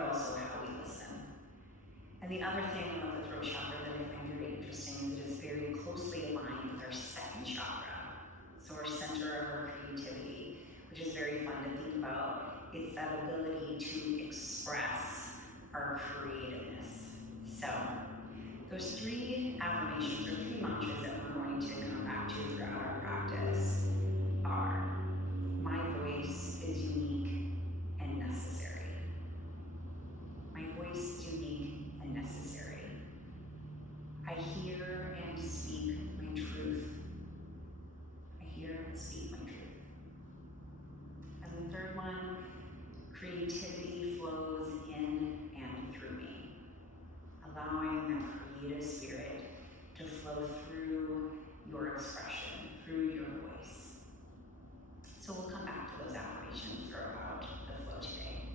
but also how we listen. And the other thing about the throat chakra that I find very interesting is it is very closely aligned with our second chakra. So our center of our creativity, which is very fun to think about. It's that ability to express our creativeness. So those 3 affirmations or 3 mantras that we're going to come back to throughout our practice are: my voice is unique and necessary. My voice is unique and necessary. I hear and speak my truth. I hear and speak my truth. And the third one, creativity flows in and through me, allowing that creative spirit to flow through your expression, through your voice. So we'll come back to those affirmations throughout the flow today.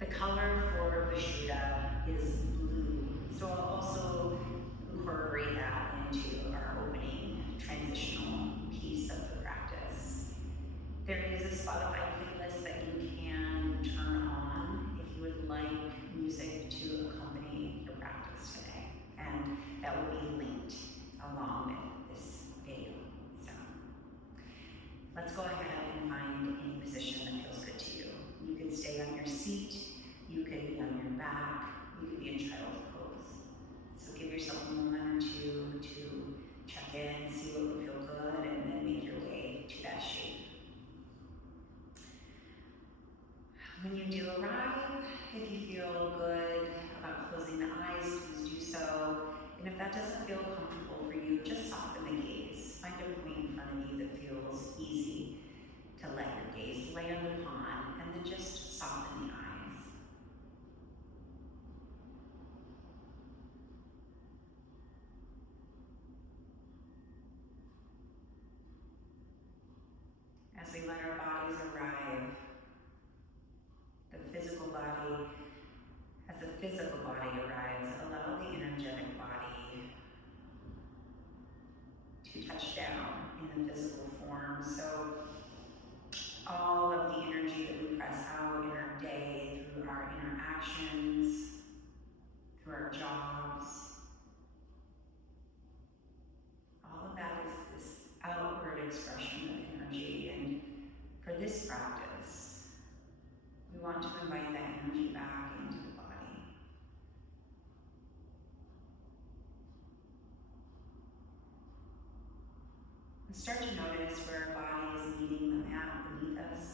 The color for Vishuddha is blue, so I'll also incorporate that into our opening transitional piece of the practice. There is a Spotify playlist that you can turn on if you would like music to accompany your practice today, and that will be linked along with this video. So let's go ahead and find any position that feels good to you. You can stay on your seat, you could be on your back, you could be in child's pose. So give yourself a moment or two to check in, see what would feel good, and then make your way to that shape. When you do arrive, if you feel good about closing the eyes, please do so. And if that doesn't feel comfortable for you, just soften the gaze. Find a point in front of you that feels easy to let your gaze land upon, and then just soften the eyes. As we let our bodies arrive, the physical body, as the physical body arrives, allow the energetic body to touch down in the physical form. So all of the energy that we press out in our day, through our interactions, through our jobs, all of that is this outward expression of energy. And for this practice, we want to invite that energy back into the body. And start to notice where our body is meeting the mat beneath us.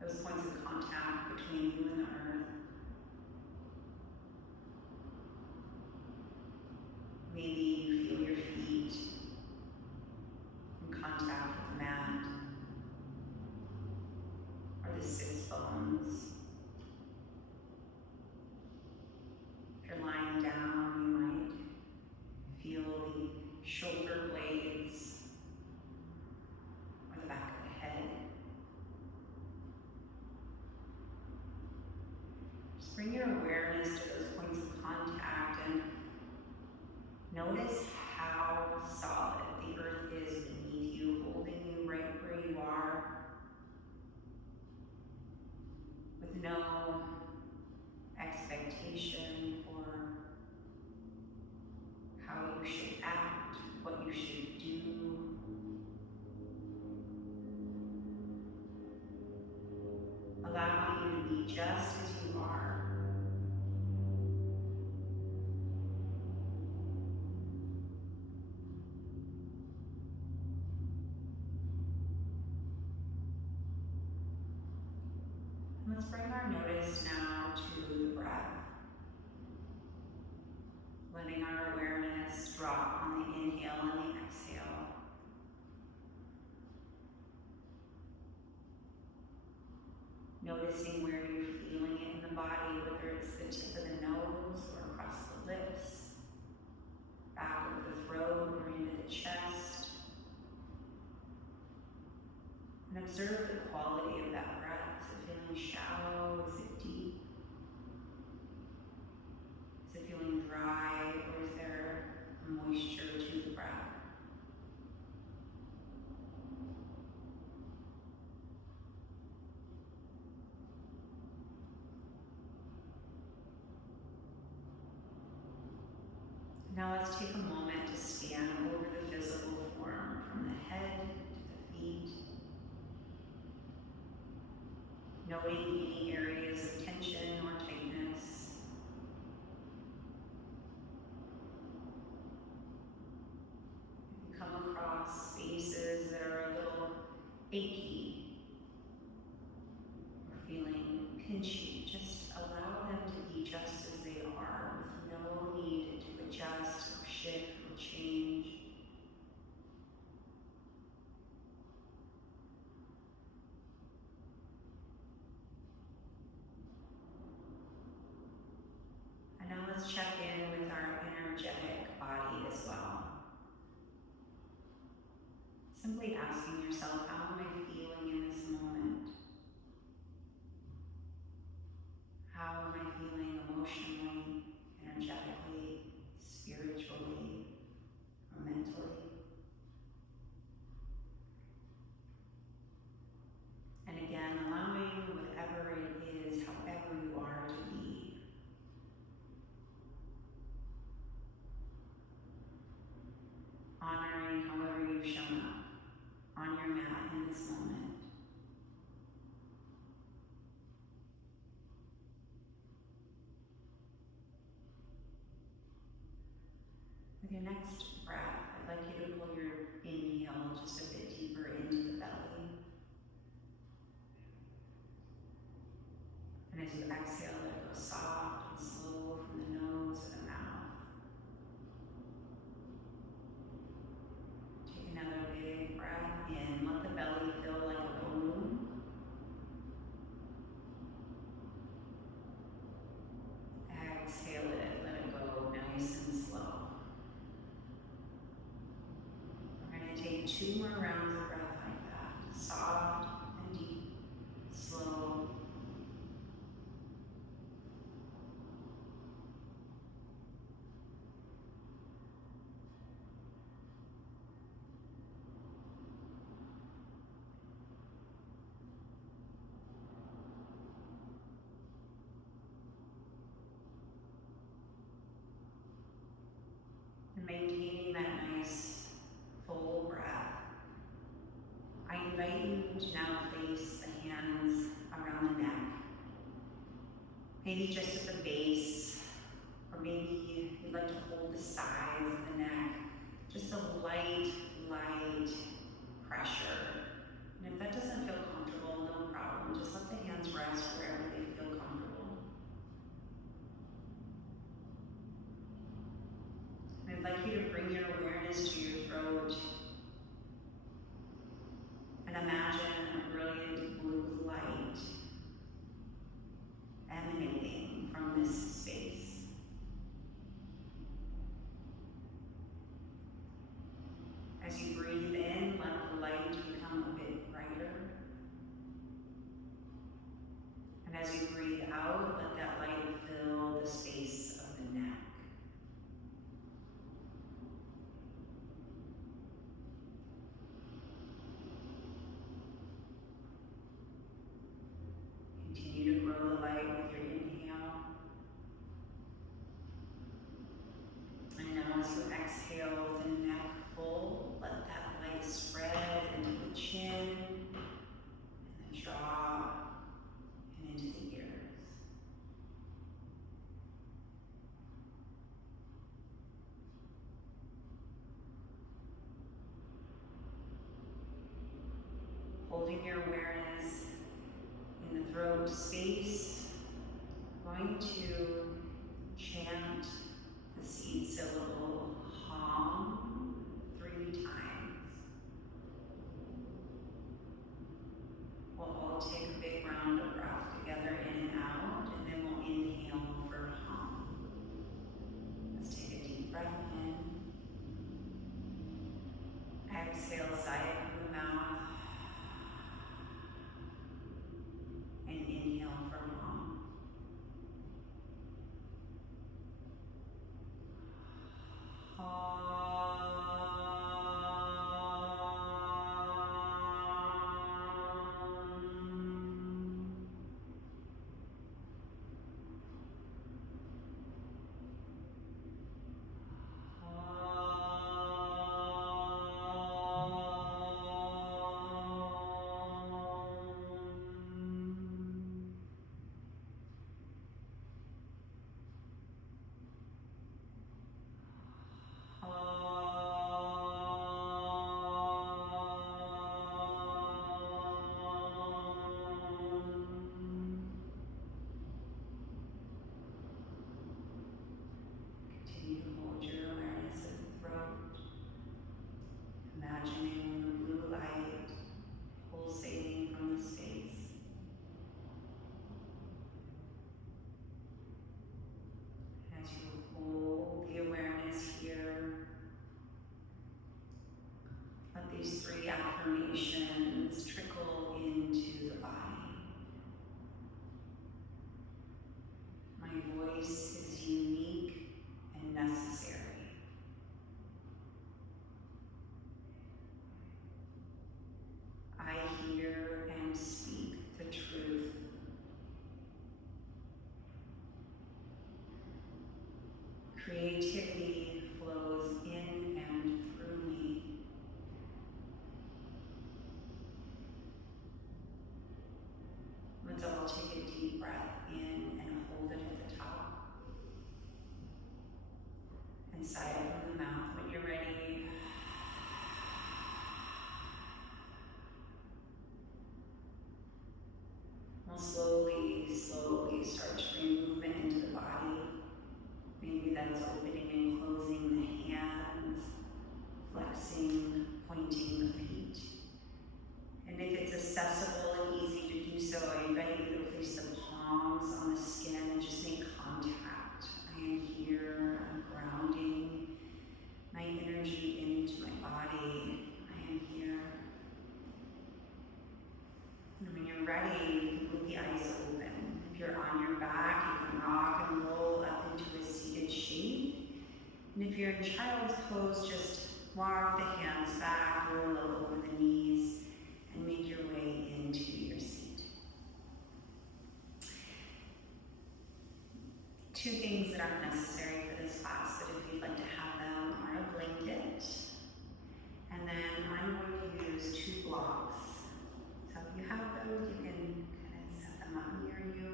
Those points of contact between you and the earth. Maybe you feel your feet in contact with the mat, or the sits bones. If you're lying down, you might feel the shoulder blades or the back of the head. Just bring your awareness to those points of contact and notice how solid the earth is beneath you, holding you right where you are, with no expectation for how you should act, what you should do. Allowing you to be just as you are. Let's bring our notice now to the breath. Letting our awareness drop on the inhale and the exhale. Noticing where you're feeling it in the body, whether it's the tip of the nose or across the lips, back of the throat or into the chest. And observe the quality of that breath. Is it feeling shallow? Is it deep? Is it feeling dry, or is there moisture to the breath? Now let's take a moment to scan over the physical form from the head to the feet, noting any areas of tension or tightness. Come across spaces that are a little achy or feeling pinchy. Just allow them to be just as they are, with no need to adjust or shift or change. And now let's check in with our energetic body as well. Simply asking yourself, how am I feeling in this moment? How am I feeling emotionally, energetically, spiritually, or mentally? And again, allowing whatever it is, however you are, to be. Honoring however you've shown up on your mat in this moment. With your next breath, I'd like you to pull your inhale just a bit deeper into the belly. And as you exhale, let it go soft and slow from the nose to the mouth. Take another big breath in. Let the belly fill like a balloon. Exhale it. Let it go nice and slow. We're going to take 2 more rounds of breath like that. Soft and deep. Slow. And maintaining that nice full breath, I invite you to now place the hands around the neck. Maybe just at the base, or maybe you'd like to hold the sides of the neck. Just a light pressure. And if that doesn't feel comfortable, no problem. Just let the hands rest wherever they feel comfortable. I'd like you to bring your awareness to your throat and imagine a brilliant blue light emanating from this space. As you breathe in, let the light become a bit brighter. And as you breathe out, let that light fill the space of the neck. Continue to grow the light with your inhale. And now as you exhale, the neck full, let that light spread into the chin, and the jaw, and into the ears. Holding your awareness in the throat space, going to chant the seed syllable hum 3 times. We'll all take a big round of breath together in and out, and then we'll inhale for hum. Let's take a deep breath in. Exhale, sigh it from the mouth. And inhale for hum. Hum. As you hold the awareness here, let these 3 affirmations trickle into the body. My voice is unique and necessary. I hear and speak the truth. Creativity flows in and through me. Let's all take a deep breath in and hold it at the top. And sigh out from the mouth when you're ready. We'll slowly start to bring movement into the body. Maybe that's opening and closing the hands, flexing, pointing the feet. And if it's accessible and easy to do so, I invite you to place the palms on the skin and just make contact. I am here, I'm grounding my energy into my body. I am here. And when you're ready, you can move the eyes open. If you're on your back, you can rock and roll up into a seated shape. And if you're in child's pose, just walk the hands back, roll over the knees, and make your way into your seat. 2 things that aren't necessary for this class, but if you'd like to have them, are a blanket, and then I'm going to use 2 blocks. So if you have those, you can kind of set them up near you.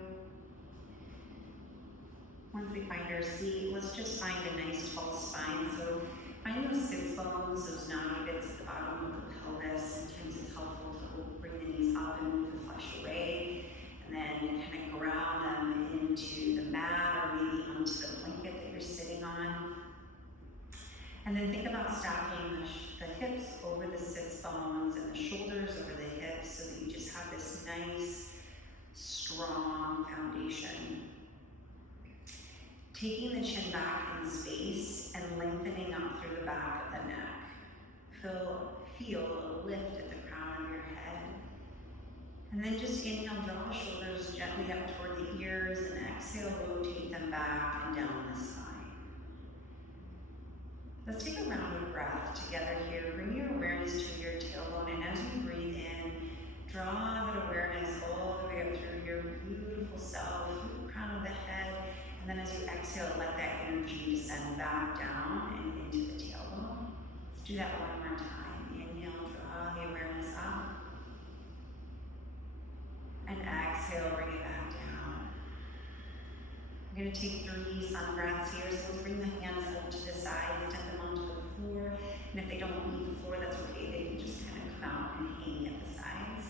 Once we find our seat, let's just find a nice tall spine. So find those sits bones, those knotty bits at the bottom of the pelvis. Sometimes it's helpful to bring the knees up and move the flesh away, and then kind of ground them into the mat or maybe onto the blanket that you're sitting on. And then think about stacking the hips over the sits bones and the shoulders over the hips so that you just have this nice, strong foundation. Taking the chin back in space and lengthening up through the back of the neck. Feel a lift at the crown of your head. And then just inhale, draw the shoulders gently up toward the ears, and exhale, rotate them back and down the spine. Let's take a rounded breath together here. Bring your awareness to your tailbone, and as you breathe in, draw that awareness all the way up through your beautiful self, through the crown of the head, and then as you exhale, let that energy descend back down and into the tailbone. Let's do that one more time. Inhale, draw the awareness up, and exhale, bring it back down. I'm going to take 3 sun breaths here, so let's bring the hands up to the sides, step them onto the floor, and if they don't meet the floor, that's okay, they can just kind of come out and hang at the sides.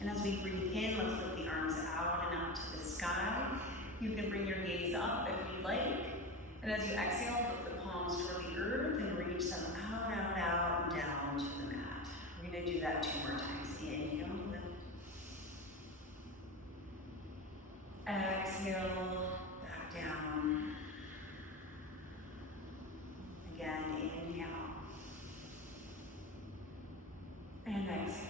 And as we breathe in, let's lift the arms out and up to the sky. You can bring your gaze up if you'd like, and as you exhale, flip the palms toward the earth and reach them out, and down to the mat. We're going to do that 2 more times. Inhale, lift. Exhale, back down. Again, inhale. And exhale.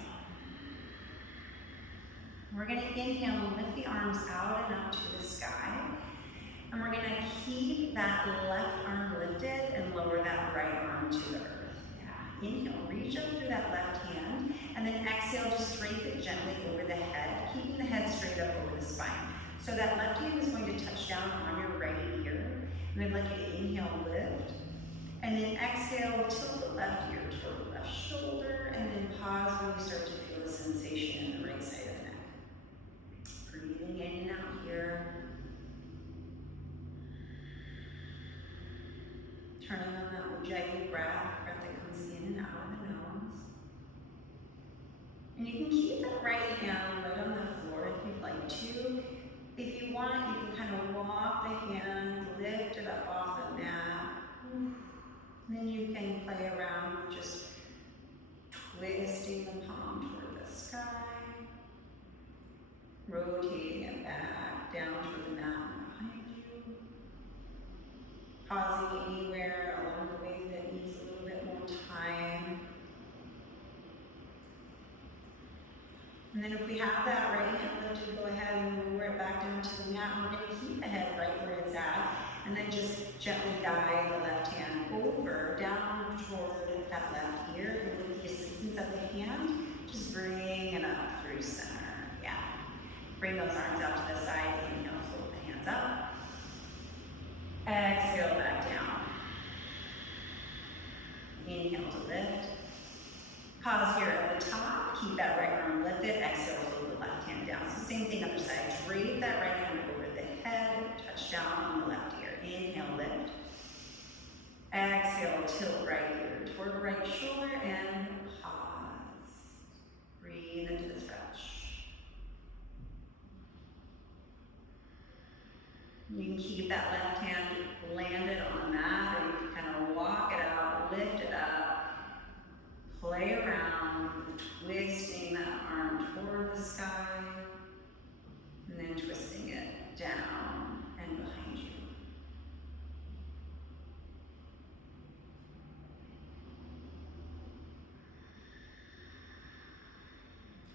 We're going to inhale and lift the arms out and up to the sky. And we're going to keep that left arm lifted and lower that right arm to the earth. Yeah. Inhale, reach up through that left hand, and then exhale, just drape it gently over the head, keeping the head straight up over the spine. So that left hand is going to touch down on your right ear. And I'd like you to inhale, lift, and then exhale, tilt the left ear toward the left shoulder, and then pause when you start to feel the sensation in the right side of the neck. Breathing in and out here. Turning on that Ujjayi breath that comes in and out of the nose. And you can keep that right hand right on the floor if you'd like to. If you want, you can kind of walk the hand, lift it up off the mat. And then you can play around with just twisting the palm toward the sky, rotating it back down toward the mat behind you. And then if we have that right hand lifted, go ahead and lower it back down to the mat. And we're going to keep the head right where it's at. And then just gently guide the left hand over, down toward that left ear. And with the assistance of the hand, just bring it up through center. Yeah. Bring those arms out to the side. Inhale, float the hands up. Exhale, back down. Inhale to lift. Pause here at the top. Keep that right arm lifted. Exhale, float the left hand down. So same thing, other side. Drape that right hand over the head. Touch down on the left ear. Inhale, lift. Exhale, tilt right ear toward right shoulder and pause. Breathe into the stretch. You can keep that left hand landed on the mat, or you can kind of walk it out, lift it up, play around, twisting that arm toward the sky, and then twisting it down and behind you.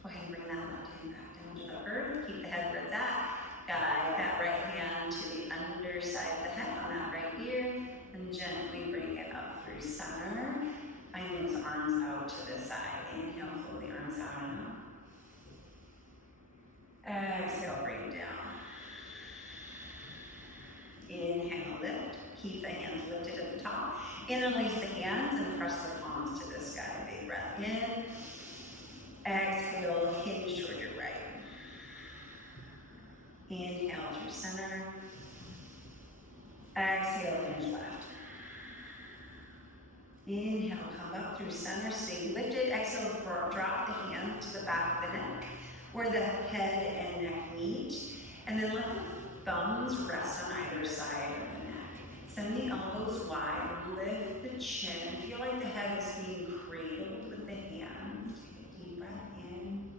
Go ahead and bring that left hand back down to the earth. Keep the head where it's at. Guide that right hand to the underside of the head on that right ear, and gently bring it up through center. Find those arms out to the side. Inhale, flow the arms out and up. Exhale, bring down. Inhale, lift. Keep the hands lifted at the top. Interlace the hands and press the palms to the sky. Big breath in. Exhale, hinge toward your right. Inhale through center. Exhale, hinge left. Inhale, come up through center, stay lifted. Exhale, drop the hands to the back of the neck, where the head and neck meet. And then let the thumbs rest on either side of the neck. Send the elbows wide, lift the chin, and feel like the head is being cradled with the hands. Take a deep breath in.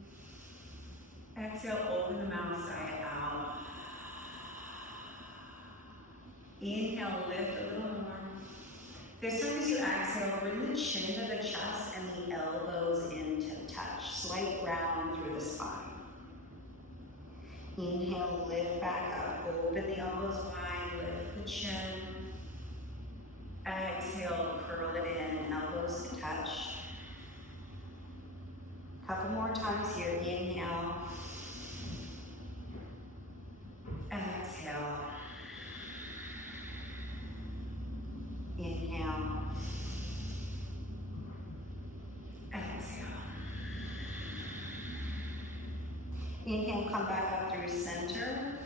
Exhale, open the mouth side out. Inhale, lift a little more. This time as you exhale, bring the chin to the chest and the elbows into touch. Slight round through the spine. Inhale, lift back up. Open the elbows wide, lift the chin. Exhale, curl it in, elbows to touch. Couple more times here. Inhale. Exhale. Inhale. Exhale. Inhale, come back up through center.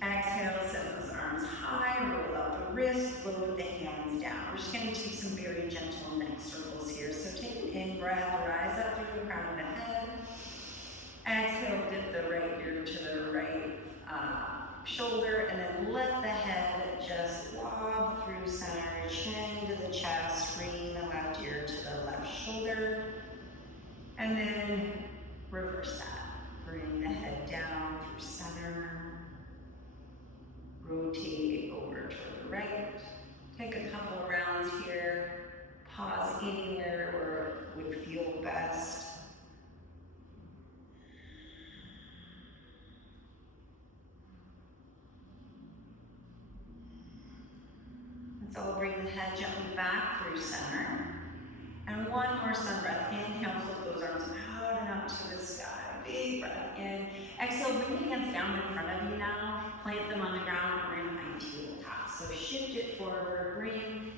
Exhale, send those arms high, roll out the wrists, float the hands down. We're just going to take some very gentle neck circles here. So take an in-breath, rise up through the crown of the head. Exhale, dip the right ear to the right shoulder, and then let the head just lob through center, chin to the chest, bringing the left ear to the left shoulder, and then reverse that. Bring the head down through center, rotate over toward the right. Take a couple of rounds here, pause anywhere where it would feel best. So we'll bring the head gently back through center. And one more sun breath. Inhale, float those arms out and up to the sky. Big breath in. Exhale, bring the hands down in front of you now. Plant them on the ground and we're going to find tabletop. So shift it forward. Bring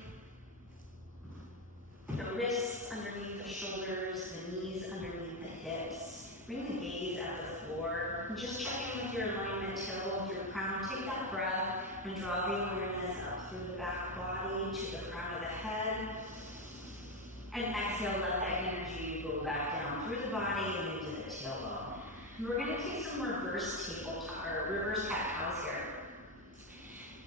the wrists underneath the shoulders, the knees underneath the hips. Bring the gaze at the floor. And just check in with your alignment, tailbone through the crown. Take that breath and draw the awareness up through the back body to the crown of the head. And exhale, let that energy go back down through the body and into the tailbone. And we're going to take some reverse tabletop or reverse cat cows here.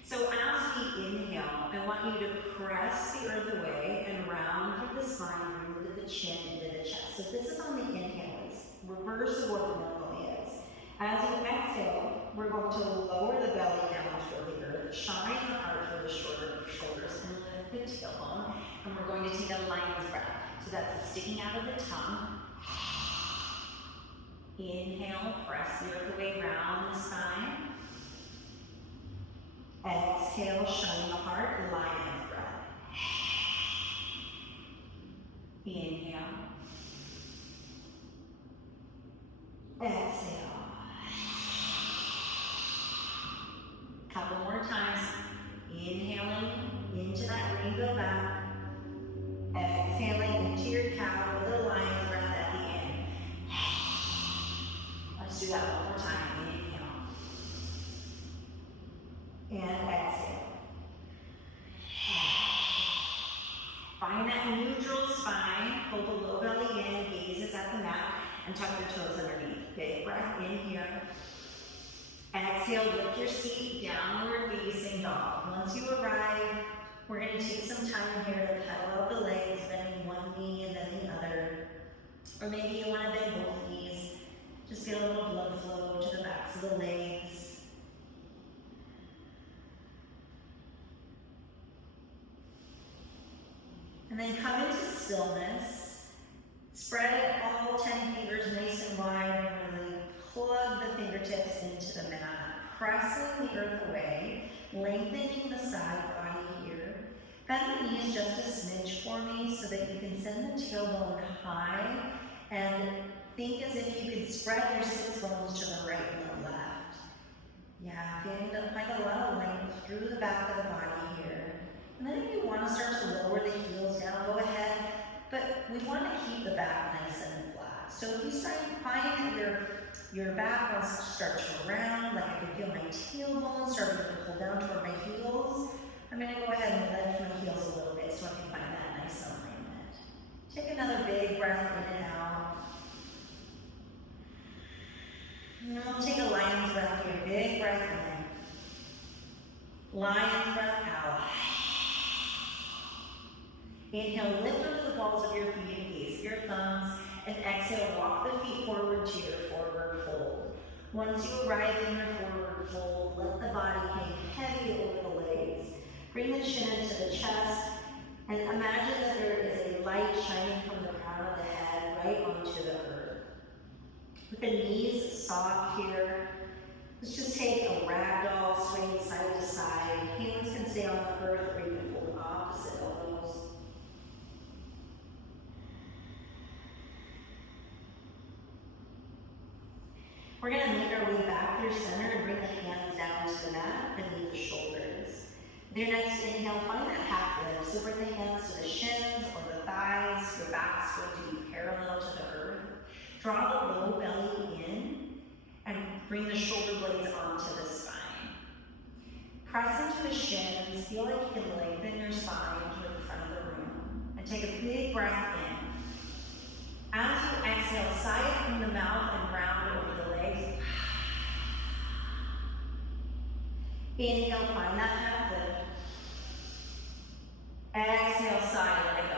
So as we inhale, I want you to press the earth away and round through the spine, bring the chin into the chest. So this is on the inhale, it's reverse of what it normally is. As you exhale, we're going to lower the belly down toward the earth, shine the heart for the shoulders, and lift the tailbone. And we're going to take a lion's breath. So that's the sticking out of the tongue. Inhale, press the earth away round the spine. Exhale, shun the heart, lion's breath. Inhale. Exhale. Couple more times. Inhaling into that rainbow back. Exhaling into your cow with a lion's breath at the end. Let's do that one more time. Inhale. And exhale. Find that neutral spine. Pull the low belly in, gazes at the mat, and tuck your toes underneath. Big breath in here. Exhale, lift your seat, downward facing dog. Once you arrive, we're going to take some time here to pedal out the legs, bending one knee and then the other. Or maybe you want to bend both knees. Just get a little blood flow to the backs of the legs. And then come into stillness. Spread all 10 fingers nice and wide and really plug the fingertips into the mat. Pressing the earth away, lengthening the side body here. Bend the knees just a smidge for me so that you can send the tailbone high and think as if you could spread your sits bones to the right and the left. Yeah, feeling like a lot of length through the back of the body here. And then if you want to start to lower the heels down, go ahead. But we want to keep the back nice and flat. So if you start finding that your back wants to start to round, like I can feel my tailbone starting to pull down toward my heels, I'm going to go ahead and lift my heels a little bit so I can find that nice alignment. Take another big breath in and out. And then we'll take a lion's breath here. Big breath in. Lion's breath out. Inhale, lift over the balls of your feet and gaze your thumbs. And exhale, walk the feet forward to your forward fold. Once you arrive in your forward fold, let the body hang heavy over the legs. Bring the chin into the chest, and imagine that there is a light shining from the crown of the head right onto the earth. With the knees soft here, let's just take a ragdoll swaying side to side. Hands can stay on the earth, or you can hold opposite elbows. We're going to make our way back through center and bring the hands down to the mat beneath the shoulders. With your next inhale, find that half lift. So bring the hands to the shins or the thighs. Your back's going to be parallel to the earth. Draw the low belly in and bring the shoulder blades onto the spine. Press into the shins. Feel like you can lengthen your spine to the front of the room. And take a big breath in. As you exhale, sigh it from the mouth and round over the legs. Inhale, find that half lift. Exhale, sigh, let it go.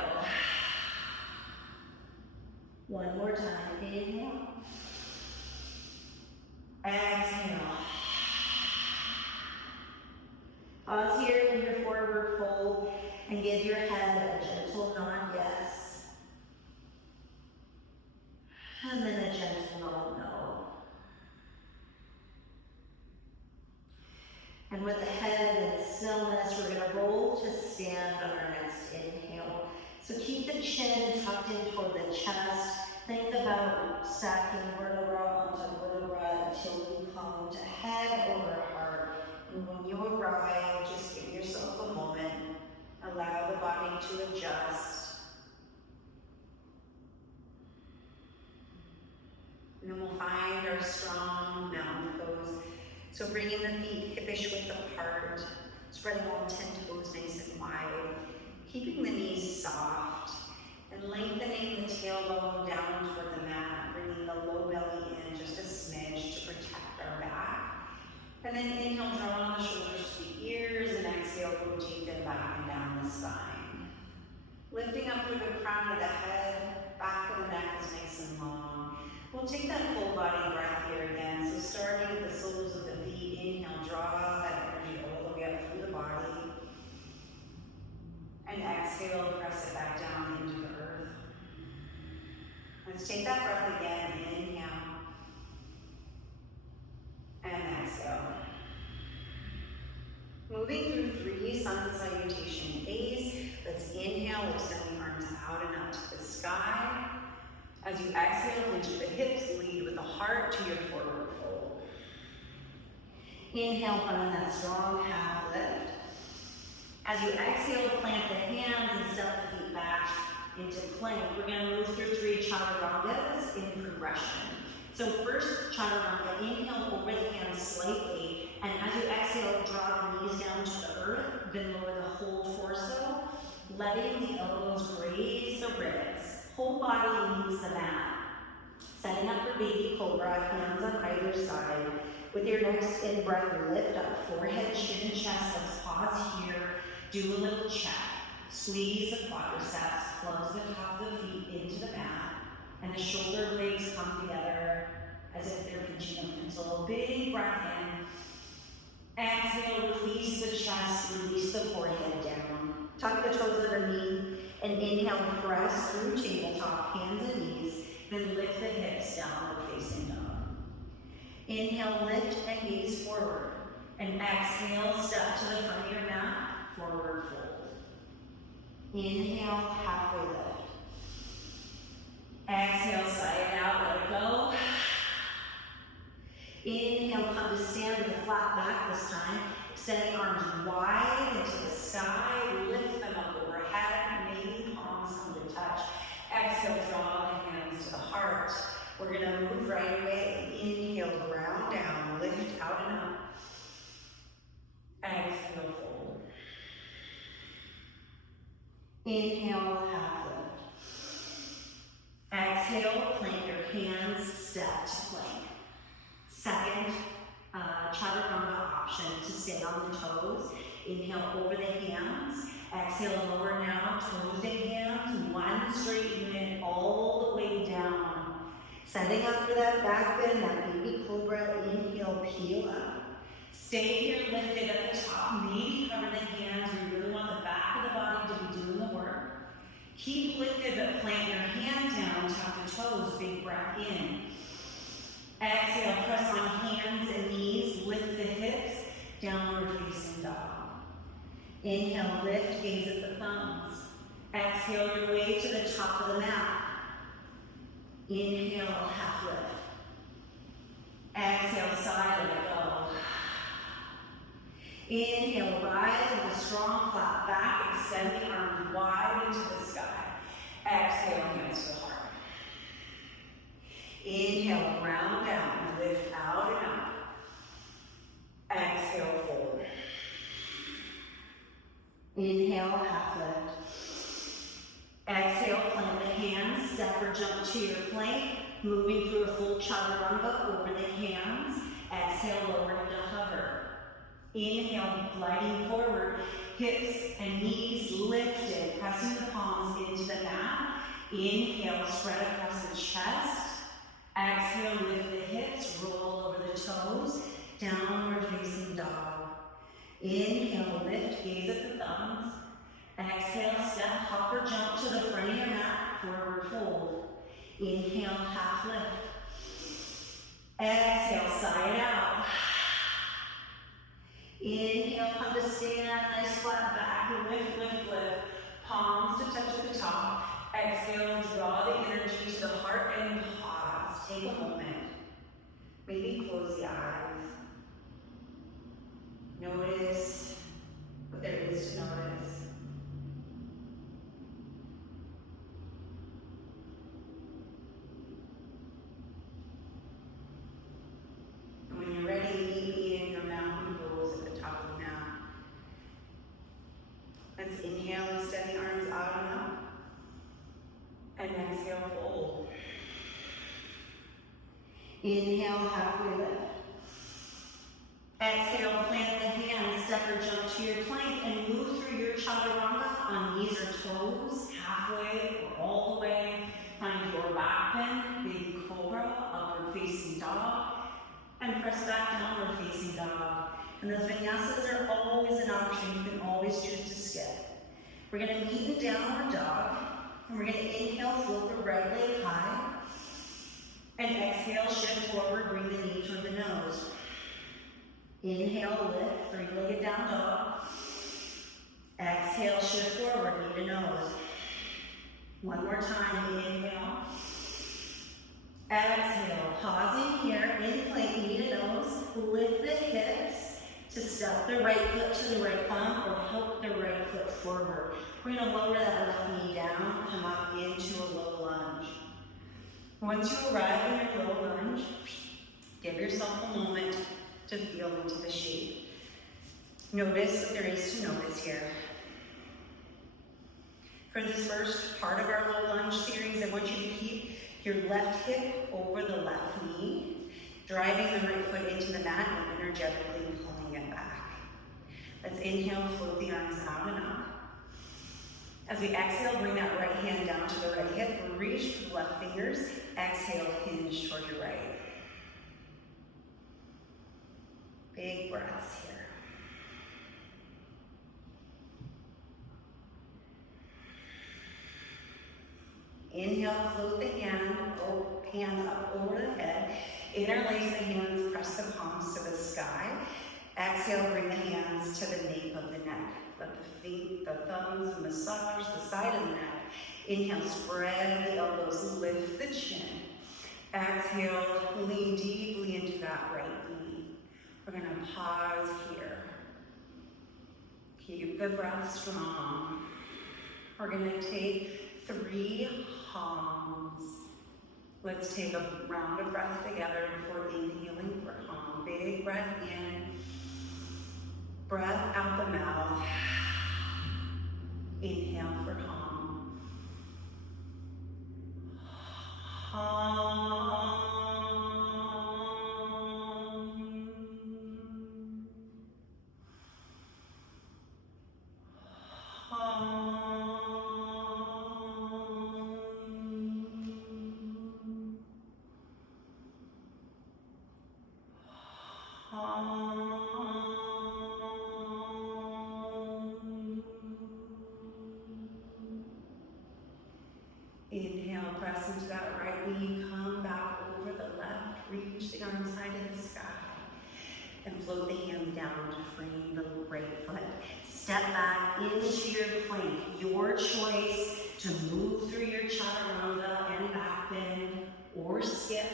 One more time. Inhale. Exhale. Pause here in your forward fold and give your head a gentle nod yes. And then a gentle nod no. And with the head in stillness, we're going to roll to stand on our next inhale. So keep the chin tucked in toward the chest. Think about stacking vertebra onto vertebra until you come to head over heart. And when you arrive, just give yourself a moment. Allow the body to adjust. And then we'll find our strong mountain pose. So bringing the feet hippish width apart, spreading all 10 toes nice and wide, keeping the knees soft, and lengthening the tailbone down toward the mat, bringing the low belly in just a smidge to protect our back. And then inhale, draw the shoulders to the ears, and exhale, rotate them back and down the spine. Lifting up through the crown of the head, back of the neck is nice and long. We'll take that full body breath here again. So starting with the soles of the feet, inhale, draw that energy all the way up through the body. And exhale, press it back down into the earth. Let's take that breath again. Inhale. Moving through 3 sun salutation A's. Let's inhale, extend the arms out and up to the sky. As you exhale, hinge the hips, lead with the heart to your forward fold. Inhale, find that strong half lift. As you exhale, plant the hands and step the feet back into plank. We're going to move through 3 chaturangas in progression. So first, chaturanga, inhale over the hands slightly, and as you exhale, draw the knees down to the earth, then lower the whole torso, letting the elbows graze the ribs. Whole body meets the mat. Setting up for baby cobra, hands on either side. With your next in-breath, lift up, forehead, chin, chest. Let's pause here. Do a little check. Squeeze the quadriceps, close the top of the feet into the mat, and the shoulder blades come together as if they're pinching a pencil. Big breath in. Exhale, release the chest, release the forehead down. Tuck the toes underneath, and inhale, press through tabletop, hands and knees, then lift the hips, downward facing dog. Inhale, lift and gaze forward, and exhale, step to the front of your mat, forward fold. Inhale, halfway lift. Exhale, side out, let it go. Inhale, come to stand with a flat back this time. Extending arms wide into the sky. Lift them up overhead. Maybe palms come to touch. Exhale, draw the hands to the heart. We're going to move right away. Inhale, ground down. Lift out and up. Exhale, fold. Inhale, half lift. Exhale, plant your hands, step to plank. Second, chaturanga option to stay on the toes. Inhale over the hands. Exhale, lower now, toes to hands. One straight unit all the way down. Setting up for that back bend, that baby cobra. Inhale, peel up. Stay here lifted at the top. Maybe cover the hands. We really want the back of the body to be doing the work. Keep lifted, but plant your hands down, tap the toes, big breath in. Exhale, press on hands and knees, lift the hips, downward facing dog. Inhale, lift, gaze at the thumbs. Exhale your way to the top of the mat. Inhale, half lift. Exhale, side, let it go. Inhale, rise with a strong flat back, extend the arms wide into the sky. Exhale, hands to the heart. Inhale, ground down, lift out and up. Exhale, fold. Inhale, half lift. Exhale, plant the hands, step or jump to your plank, moving through a full chaturanga over the hands. Exhale, lower into hover. Inhale, gliding forward, hips and knees lifted, pressing the palms into the mat. Inhale, spread across the chest. Exhale, lift the hips, roll over the toes, downward facing dog. Inhale, lift, gaze at the thumbs. Exhale, step, hop or jump to the front of your mat, forward fold. Inhale, half lift. Exhale, side out. Inhale, come to stand, nice flat back, lift, lift, lift. Palms to touch at the top. Exhale, draw the energy to the heart and pause. Take a moment. Maybe close the eyes. Notice what there is to notice. And when you're ready, meet me in your mountain pose at the top of the mat. Let's inhale, extend the arms out and up. And exhale, fold. Inhale, halfway lift. Exhale, plant the hands, step or jump to your plank, and move through your chaturanga on knees or toes, halfway or all the way. Find your back bend, baby cobra, upward facing dog, and press back downward facing dog. And those vinyasas are always an option. You can always choose to skip. We're going to meet in downward dog, and we're going to inhale, float the right leg high, and exhale, shift forward, bring the knee toward the nose. Inhale, lift, three-legged down dog. Exhale, shift forward, knee to nose. One more time, inhale. Exhale, pausing here, in plank, knee to nose. Lift the hips to step the right foot to the right palm or help the right foot forward. We're gonna lower that left knee down, come up into a low lunge. Once you arrive in your low lunge, give yourself a moment to feel into the shape. Notice what there is to notice here. For this first part of our low lunge series, I want you to keep your left hip over the left knee, driving the right foot into the mat and energetically pulling it back. Let's inhale, float the arms out and up. As we exhale, bring that right hand down to the right hip, reach for the left fingers, exhale, hinge toward your right. Big breaths here. Inhale, float the hands up over the head. Interlace the hands, press the palms to the sky. Exhale, bring the hands to the nape of the neck. Let the feet, the thumbs massage the side of the neck. Inhale, spread the elbows, lift the chin. Exhale, lean deeply into that right knee. We're gonna pause here. Keep the breath strong. We're gonna take 3 hums. Let's take a round of breath together before inhaling for hum. Big breath in, breath out the mouth. Inhale for hum. Hum. Inhale, press into that right knee, come back over the left, reach the arms high to the sky, and float the hands down to frame the right foot. Step back into your plank, your choice to move through your chaturanga and back bend, or skip,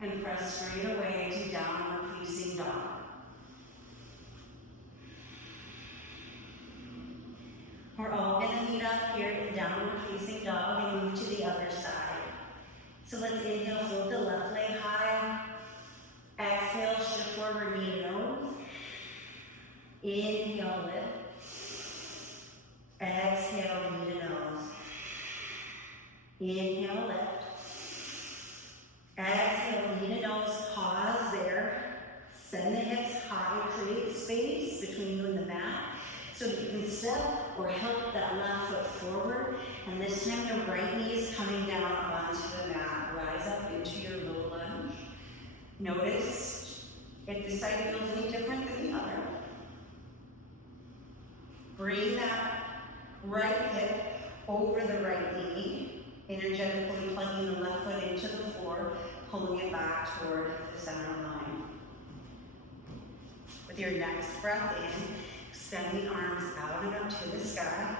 and press straight away to downward facing dog. We're all going to meet up here in downward facing dog and move to the other side. So let's inhale, float the left leg high. Exhale, shift forward, knee to nose. Inhale, lift. Exhale, knee to nose. Inhale, lift. Exhale, knee to nose, pause there. Send the hips high, create space between you and the mat so that you can step or help that left foot forward. And this time the right knee is coming down onto the mat. Rise up into your low lunge. Notice if the side feels any different than the other. Bring that right hip over the right knee, energetically plugging the left foot into the floor, pulling it back toward the center line. With your next breath in, extend the arms out and up to the sky.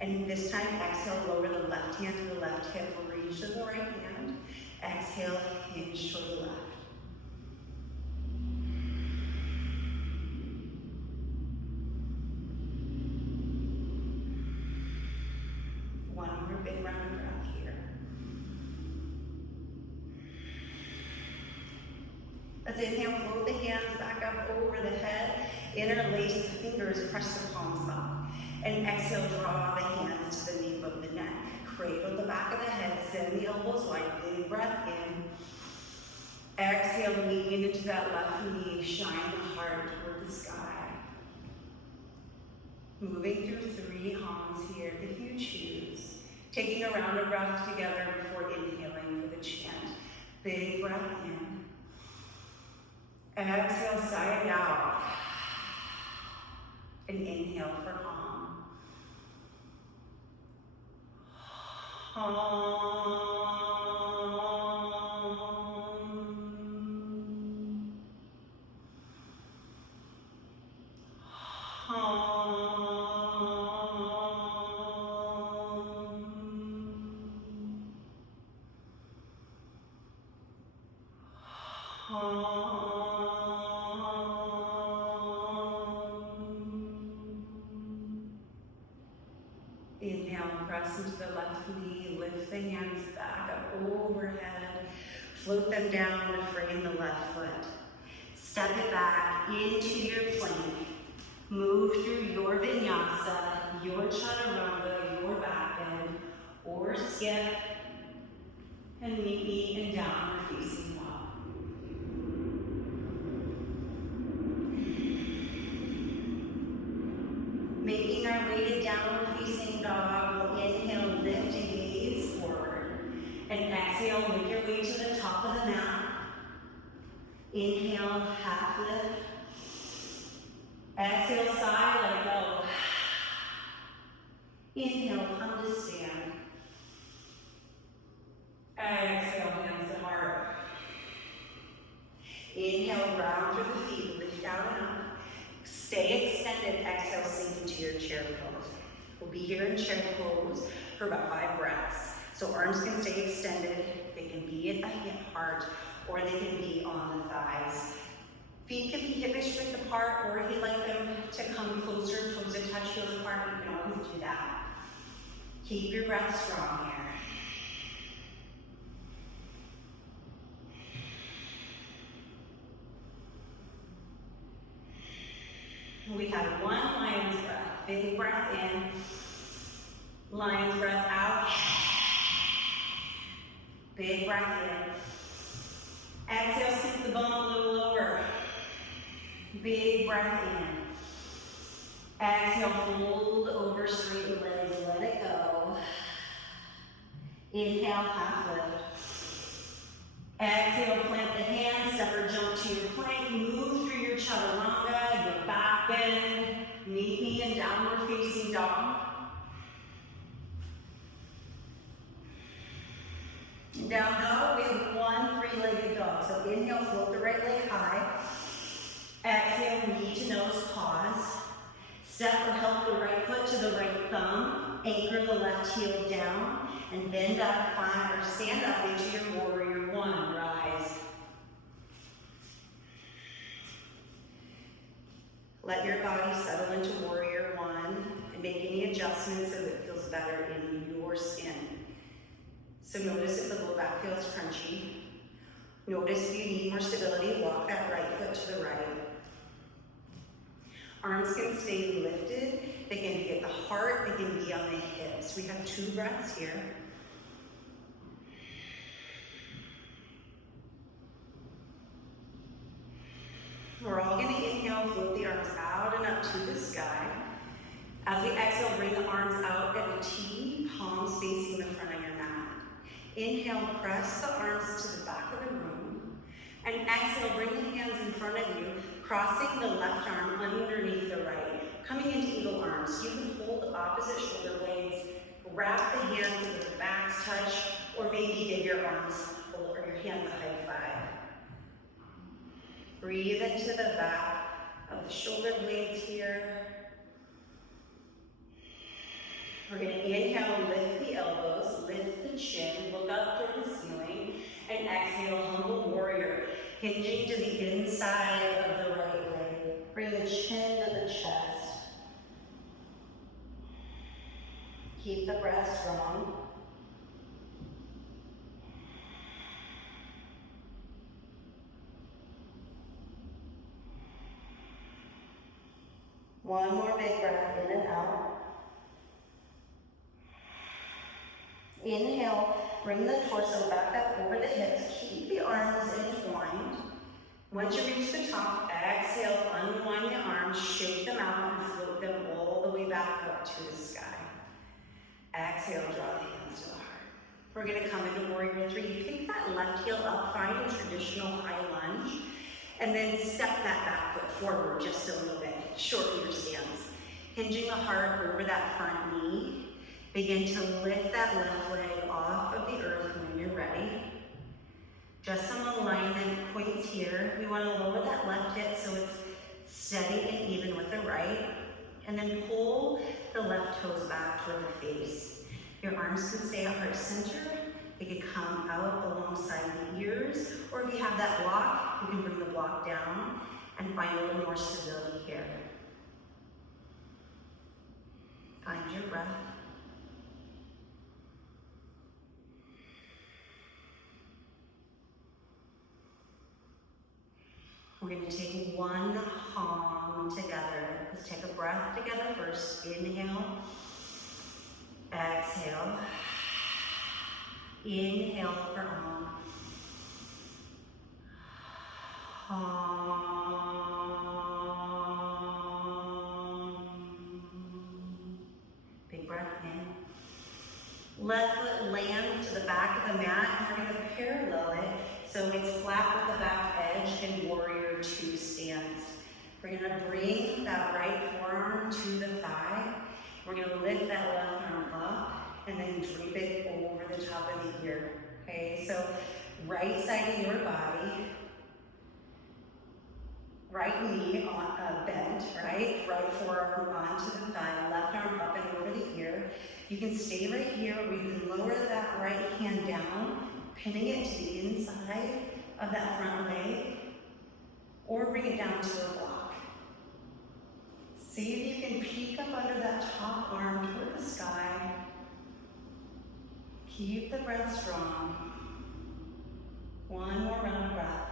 And this time, exhale, lower the left hand to the left hip, reach to the right hand. Exhale, hinge toward the left. One more big round of breath here. Let's inhale, float the hands back up over the head. Interlace the fingers, press the palms up. And exhale, draw the hands to the nape of the neck. Cradle the back of the head, send the elbows wide, big breath in. Exhale, lean into that left knee, shine the heart toward the sky. Moving through 3 hums here if you choose. Taking a round of breath together before inhaling for the chant. Big breath in. Exhale, sigh it out. And inhale for hum. Hum. Hum. into the left knee, lift the hands back up overhead, float them down to frame the left foot. Step it back into your plank. Move through your vinyasa, your chaturanga, your back bend, or skip, and meet me in downward facing dog. Making our way to downward facing dog, we'll inhale, lift and gaze forward. And exhale, make your way to the top of the mat. Inhale, half lift. Exhale, side, let it go. Inhale, come to stand. Exhale, hands to heart. Inhale, round through the feet, lift out and up. Stay extended, exhale, sink into your chair pose. We'll be here in chair pose for about 5 breaths. So arms can stay extended, they can be at the hip heart, or they can be on the thighs. Feet can be hip-ish width apart, or if you'd like them to come closer, toes to touch, heels apart, you can always do that. Keep your breath strong here. We have 1 lion's breath. Big breath in. Lion's breath out. Big breath in. Exhale, sink the bone a little lower. Big breath in. Exhale, fold over, straighten legs, let it go. Inhale, half lift. Exhale, plant the hands, step or jump to your plank, move through your chaturanga, your back bend, meet me in downward facing dog. Down dog, we have 1 3-legged dog. So inhale, float the right leg high. Exhale, knee to nose, pause. Step or help the right foot to the right thumb. Anchor the left heel down. And bend up, or stand up into your warrior 1. Rise. Let your body settle into warrior 1 and make any adjustments so that it feels better in your skin. So notice if the low back feels crunchy. Notice if you need more stability, walk that right foot to the right. Arms can stay lifted. They can be at the heart, they can be on the hips. We have 2 breaths here. We're all going to inhale, float the arms out and up to the sky. As we exhale, bring the arms out at a T, palms facing the front of your mat. Inhale, press the arms to the back of the room. And exhale, bring the hands in front of you, crossing the left arm underneath the right. Coming into eagle arms, you can hold opposite shoulder blades, wrap the hands so that the backs touch, or maybe give your arms or your hands a high five. Breathe into the back of the shoulder blades here. We're going to inhale, lift the elbows, lift the chin, look up toward the ceiling, and exhale, humble warrior, hinging to the inside of the right leg. Bring the chin to the chest. Keep the breath strong. One more big breath in and out. Inhale, bring the torso back up over the hips. Keep the arms entwined. Once you reach the top, exhale, unwind the arms, shake them out, and float them all the way back up to the sky. Exhale, draw the hands to the heart. We're going to come into warrior 3. Pick that left heel up, find a traditional high lunge, and then step that back foot forward just a little bit. Shorten your stance. Hinging the heart over that front knee. Begin to lift that left leg off of the earth when you're ready. Just some alignment points here. We want to lower that left hip so it's steady and even with the right. And then pull the left toes back toward the face. Your arms can stay at heart center. They can come out alongside the ears. Or if you have that block, you can bring the block down and find a little more stability here. Find your breath. We're going to take one hum together. Let's take a breath together first. Inhale. Exhale. Inhale for hum. Big breath in. Left foot lands to the back of the mat, and we're going to parallel it so it's flat with the back edge in warrior two stance. We're going to bring that right forearm to the thigh. We're going to lift that left arm up and then drape it over the top of the ear. Okay, so right side of your body. Right knee on bent, right? Right forearm onto the thigh, left arm up and over the ear. You can stay right here, or you can lower that right hand down, pinning it to the inside of that front leg, or bring it down to a block. See if you can peek up under that top arm toward the sky. Keep the breath strong. One more round of breath.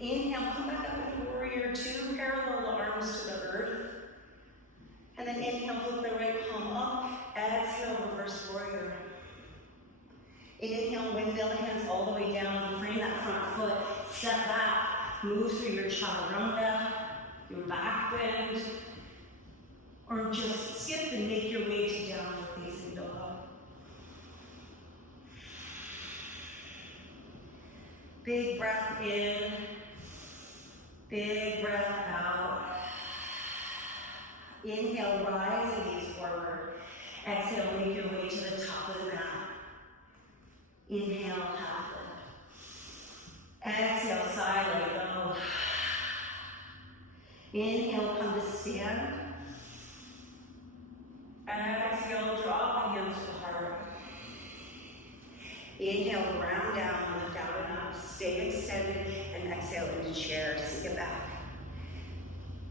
Inhale, come back up into warrior two, parallel the arms to the earth. And then inhale, flip the right palm up. Exhale, reverse warrior. Inhale, windmill hands all the way down. Frame that front foot. Step back. Move through your chaturanga, your back bend. Or just skip and make your way to downward facing dog. Big breath in. Big breath out. Inhale, rise and gaze forward. Exhale, make your way to the top of the mat. Inhale, half lift. Exhale, side leg go. Inhale, come to stand. Exhale, drop the hands to the heart. Inhale, ground down, lift out and up. Stay extended, and exhale into chair. Sink it back.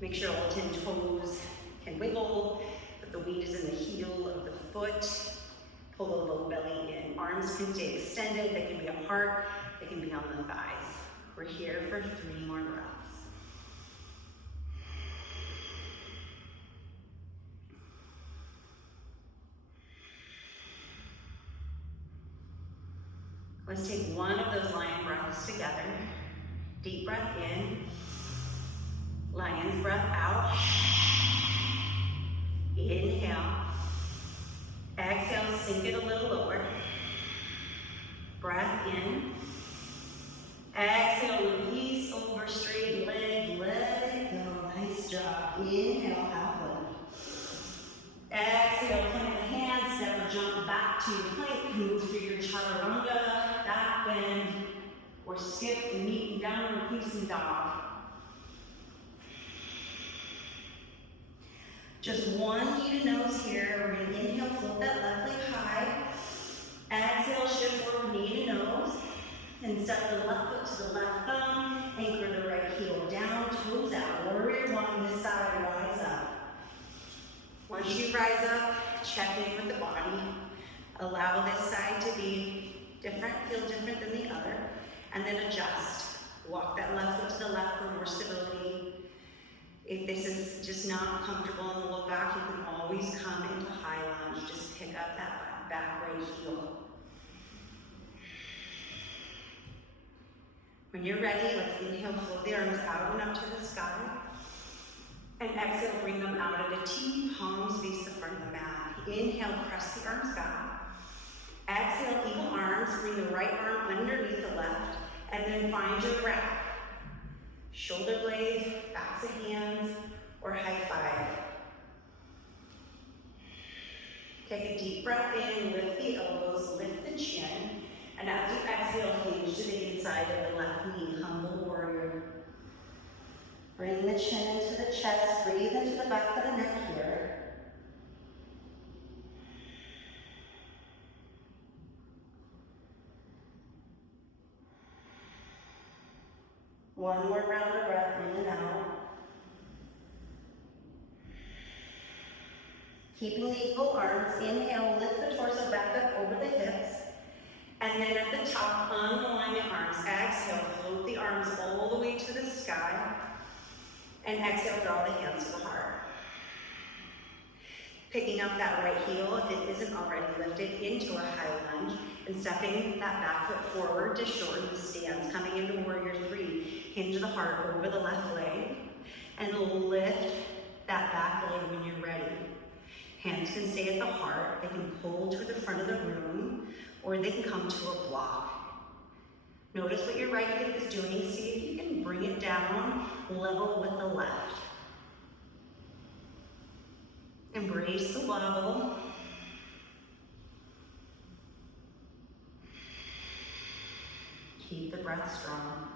Make sure all 10 toes can wiggle, but the weight is in the heel of the foot. Pull the low belly in. Arms can stay extended. They can be apart. They can be on the thighs. We're here for 3 more breaths. Let's take one of those lion breaths together. Deep breath in. Lion's breath out. Inhale. Exhale, sink it a little lower. Breath in. Exhale, release over straight legs. Let it go. Nice job. Inhale, half lift. Exhale, plant the hands, step or jump back to your plank. Move through your chaturanga, back bend, or skip and meet in downward facing dog. Just one knee to nose here. We're going to inhale, flip that left leg high. Exhale, shift forward, knee to nose. And step the left foot to the left thumb. Anchor the right heel down, toes out. Warrior one, this side, rise up. Once you rise up, check in with the body. Allow this side to be different, feel different than the other. And then adjust. Walk that left foot to the left for more stability. If this is just not comfortable in the low back, you can always come into high lunge. Just pick up that back right heel. When you're ready, let's inhale, float the arms out and up to the sky. And exhale, bring them out at a T, palms face the front of the mat. Inhale, press the arms back. Exhale, eagle arms, bring the right arm underneath the left, and then find your wrap. Shoulder blades, backs of hands, or high five. Take a deep breath in, lift the elbows, lift the chin, and as you exhale, hinge to the inside of the left knee, humble warrior. Bring the chin into the chest, breathe into the back of the neck here. One more round of breath in and out. Keeping the eagle arms, inhale, lift the torso back up over the hips. And then at the top, unwind the arms. Exhale, float the arms all the way to the sky. And exhale, draw the hands to the heart. Picking up that right heel, if it isn't already lifted, into a high lunge. And stepping that back foot forward to shorten the stance. Coming into warrior three. Hinge the heart over the left leg. And lift that back leg when you're ready. Hands can stay at the heart. They can pull to the front of the room, or they can come to a block. Notice what your right hip is doing. See if you can bring it down level with the left. Embrace the wobble. Keep the breath strong.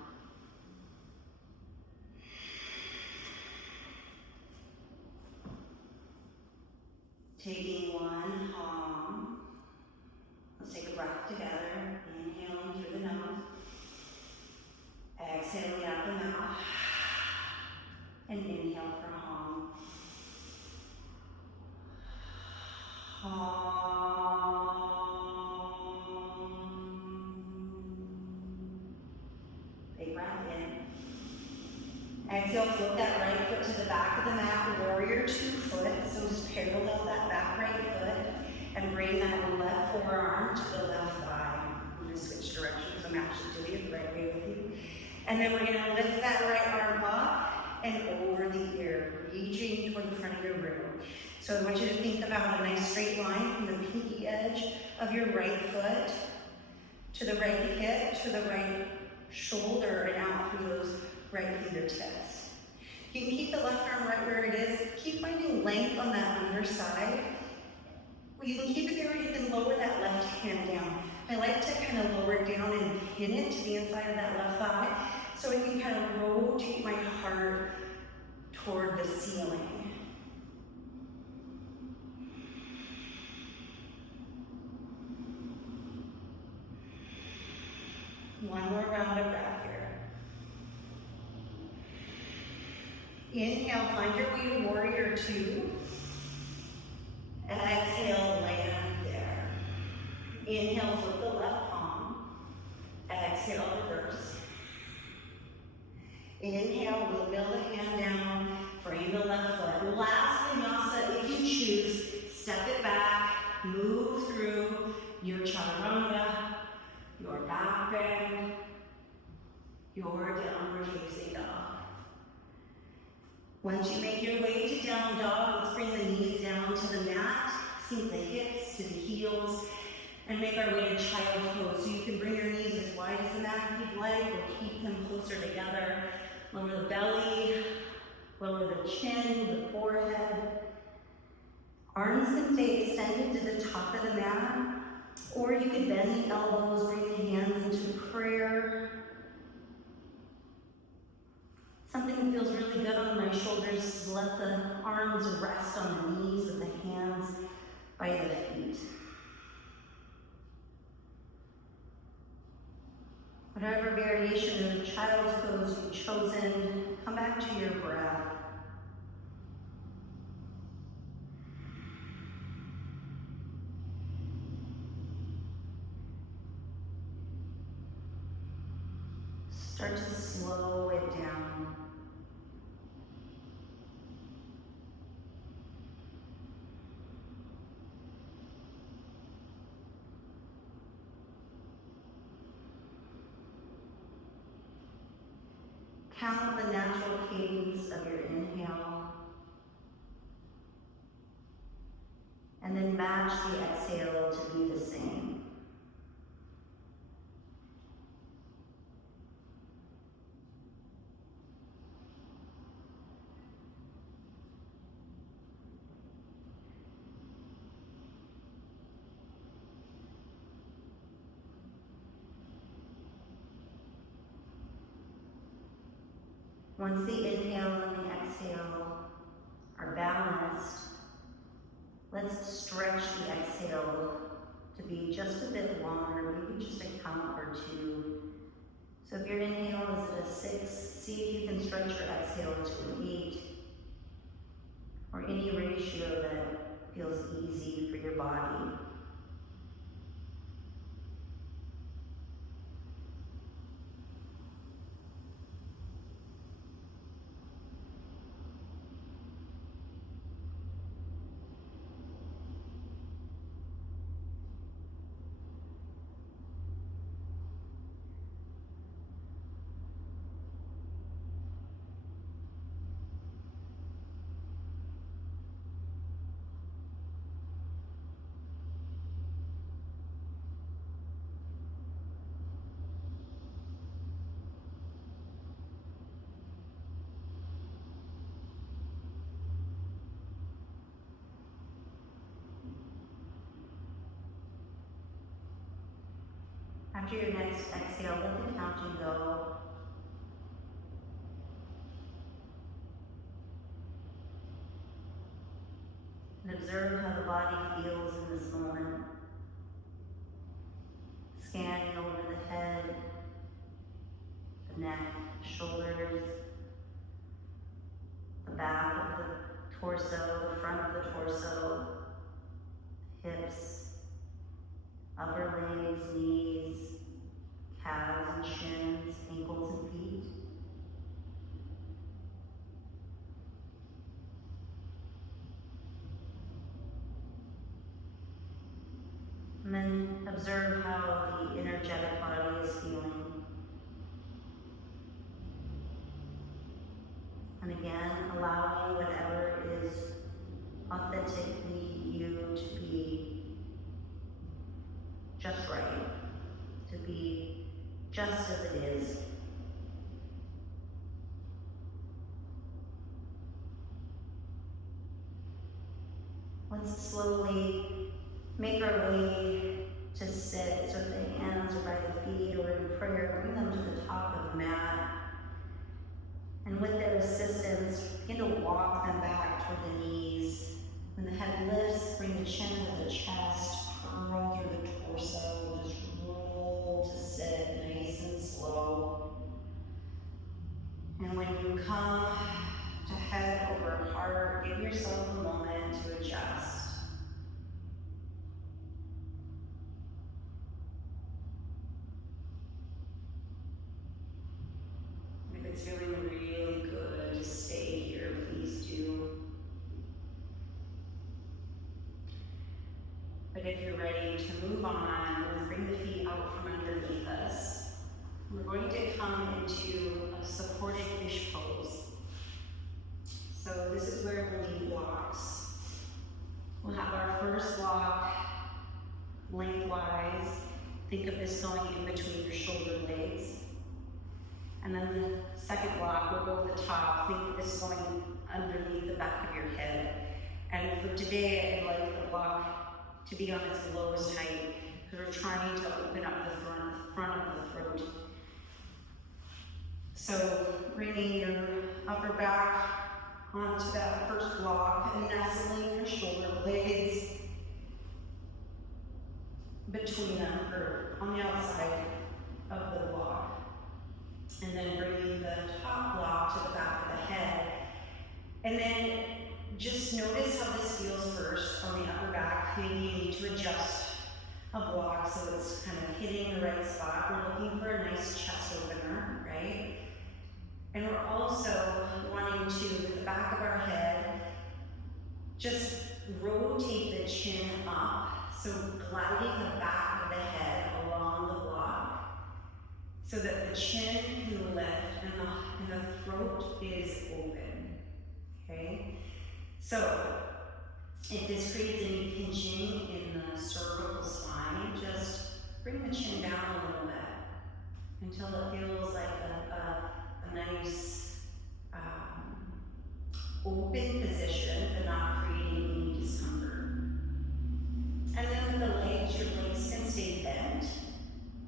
Taking one hum. Let's take a breath together. Inhaling through the nose. Exhaling out the mouth. And inhale for hum. Big breath in. Exhale, float that right foot to the back of the mat, warrior two foot. So just parallel that back right foot and bring that left forearm to the left thigh. I'm going to switch directions, so I'm actually doing it the right way with you. And then we're going to lift that right arm up and over the ear, reaching toward the front of your room. So I want you to think about a nice straight line from the pinky edge of your right foot to the right hip, to the right shoulder, and out through those right fingertips. You can keep the left arm right where it is. Keep finding length on that underside. You can keep it there, or you can lower that left hand down. I like to kind of lower it down and pin it to the inside of that left thigh, so I can kind of rotate my heart toward the ceiling. One more round of breath here. Inhale, find your way to warrior two. Exhale, land there. Inhale, flip the left palm. Exhale, reverse. Inhale, windmill the hand down, frame the left foot. Last vinyasa, if you choose, step it back, move through your chaturanga, your back bend, your downward facing dog. Once you make your way to down dog, let's bring the knees down to the mat, sink the hips to the heels, and make our way to child's pose. So you can bring your knees as wide as the mat if you'd like, or keep them closer together. Lower the belly, lower the chin, the forehead. Arms can stay extended to the top of the mat, or you can bend the elbows, bring the hands into prayer. Something that feels really good on my shoulders is let the arms rest on the knees with the hands by the feet. Whatever variation of child's pose you've chosen, come back to your breath. Start to slow it down. Count the natural cadence of your inhale, and then match the exhale to be the same. Once the inhale and the exhale are balanced, let's stretch the exhale to be just a bit longer, maybe just a count or two. So if your inhale is at a 6, see if you can stretch your exhale to an 8, or any ratio that feels easy for your body. After your next exhale, let the counting go. And observe how the body feels in this moment. Scanning over the head, the neck, shoulders, the back of the torso, the front of the torso, hips, upper legs, knees, calves and shins, ankles and feet. And then observe how the energetic body is feeling. And again, allowing whatever is authentically you to be just right, to be just as it is. Let's slowly make our way to sit, so the hands are by the feet or in prayer, bring them to the top of the mat. And with their assistance, begin to walk them back toward the knees. When the head lifts, bring the chin to the chest, curl through the torso, just roll to sit nice and slow. And when you come to head over heart, give yourself a moment to adjust. If it's feeling really good to stay here, please do. But if you're ready to move on, let's bring the feet out from underneath us. We're going to come into a supported fish pose. So this is where we'll lead blocks. We'll have our first block lengthwise. Think of this going in between your shoulder blades. And then the second block will go to the top. Think of this going underneath the back of your head. And for today, I'd like the block to be on its lowest height because we're trying to open up the front of the throat. So bringing your upper back onto that first block and nestling your shoulder blades between them or on the outside of the block. And then bringing the top block to the back of the head. And then just notice how this feels first on the upper back. Maybe you need to adjust a block so it's kind of hitting the right spot. We're looking for a nice chest opener, right? And we're also wanting to, with the back of our head, just rotate the chin up. So gliding the back of the head along the block so that the chin can lift and the throat is open, okay? So if this creates any pinching in the cervical spine, just bring the chin down a little bit until it feels like a nice open position, but not creating any discomfort. And then with the legs, your legs can stay bent.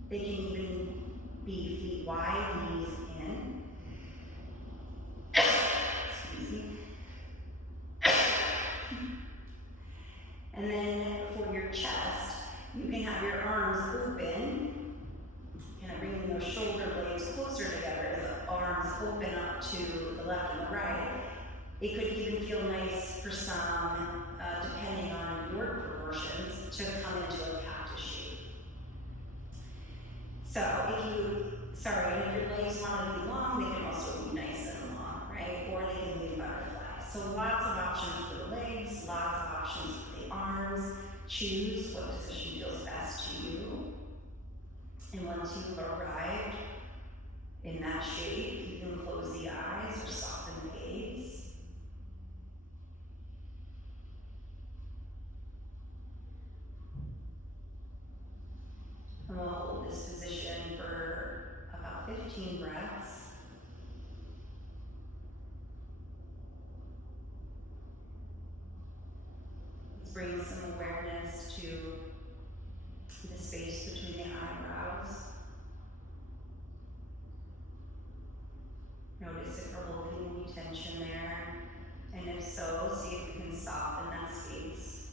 They can even be feet wide, knees in. Excuse me. And then for your chest, you can have your arms open, kind of bringing those shoulder blades closer together as the arms open up to the left and the right. It could even feel nice for some, depending on your proportions, to come into a cactus shape. So if your legs want to be long, they can also be nice and long, right? Or they can be butterfly. So lots of options for the legs, lots of options for the arms. Choose what position feels best to you. And once you've arrived in that shape, you can close the eyes or soften the gaze. And we'll hold this position for about 15 breaths. Let's bring some awareness to the space between the eyebrows. so, see if we can soften that space.